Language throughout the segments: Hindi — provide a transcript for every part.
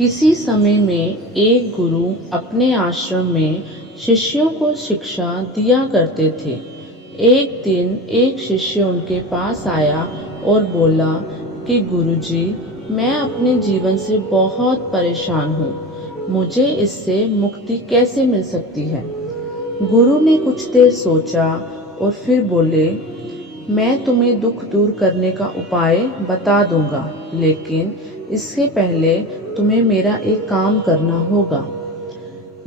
किसी समय में एक गुरु अपने आश्रम में शिष्यों को शिक्षा दिया करते थे। एक दिन एक शिष्य उनके पास आया और बोला कि गुरुजी, मैं अपने जीवन से बहुत परेशान हूँ। मुझे इससे मुक्ति कैसे मिल सकती है? गुरु ने कुछ देर सोचा और फिर बोले, मैं तुम्हें दुख दूर करने का उपाय बता दूंगा, लेकिन इससे पहले तुम्हें मेरा एक काम करना होगा।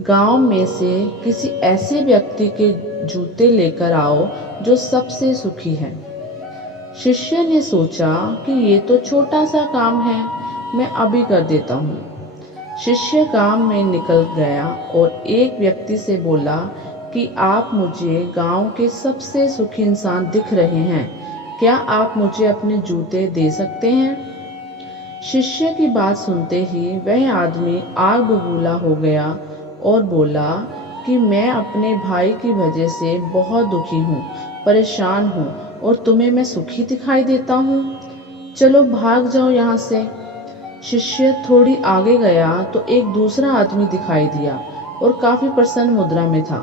गांव में से किसी ऐसे व्यक्ति के जूते लेकर आओ जो सबसे सुखी है। शिष्य ने सोचा कि ये तो छोटा सा काम है, मैं अभी कर देता हूँ। शिष्य काम में निकल गया और एक व्यक्ति से बोला कि आप मुझे गांव के सबसे सुखी इंसान दिख रहे हैं, क्या आप मुझे अपने जूते दे सकते हैं? शिष्य की बात सुनते ही वह आदमी आग बबूला हो गया और बोला कि मैं अपने भाई की वजह से बहुत दुखी हूँ, परेशान हूँ और तुम्हें मैं सुखी दिखाई देता हूँ। चलो भाग जाओ यहाँ से। शिष्य थोड़ी आगे गया तो एक दूसरा आदमी दिखाई दिया और काफी प्रसन्न मुद्रा में था।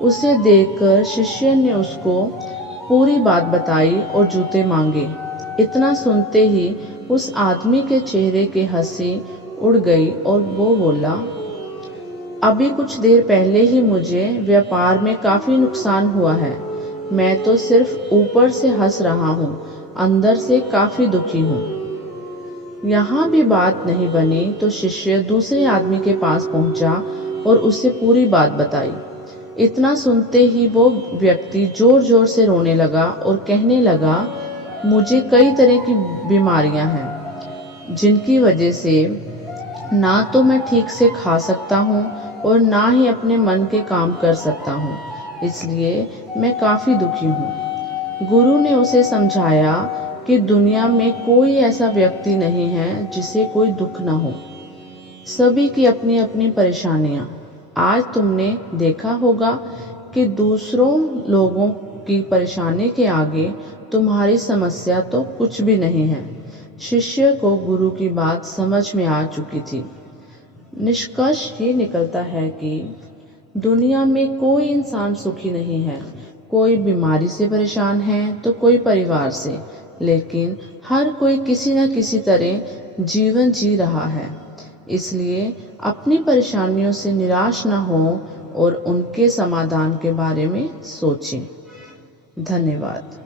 उसे देखकर शिष्य ने उसको पूरी बात बताई और जूते मांगे। इतना सुनते ही उस आदमी के चेहरे की हंसी उड़ गई और वो बोला, अभी कुछ देर पहले ही मुझे व्यापार में काफी नुकसान हुआ है। मैं तो सिर्फ ऊपर से हंस रहा हूँ, अंदर से काफी दुखी हूँ। यहाँ भी बात नहीं बनी तो शिष्य दूसरे आदमी के पास पहुंचा और उसे पूरी बात बताई। इतना सुनते ही वो व्यक्ति जोर जोर से रोने लगा और कहने लगा, मुझे कई तरह की बीमारियां हैं, जिनकी वजह से ना तो मैं ठीक से खा सकता हूँ और ना ही अपने मन के काम कर सकता हूँ, इसलिए मैं काफी दुखी हूँ। गुरु ने उसे समझाया कि दुनिया में कोई ऐसा व्यक्ति नहीं है जिसे कोई दुख ना हो। सभी की अपनी अपनी परेशानियां। आज तुमने देखा होगा कि दूसरों लोगों की परेशानी के आगे तुम्हारी समस्या तो कुछ भी नहीं है। शिष्य को गुरु की बात समझ में आ चुकी थी। निष्कर्ष ये निकलता है कि दुनिया में कोई इंसान सुखी नहीं है। कोई बीमारी से परेशान है तो कोई परिवार से, लेकिन हर कोई किसी न किसी तरह जीवन जी रहा है। इसलिए अपनी परेशानियों से निराश न हो और उनके समाधान के बारे में सोचें। धन्यवाद।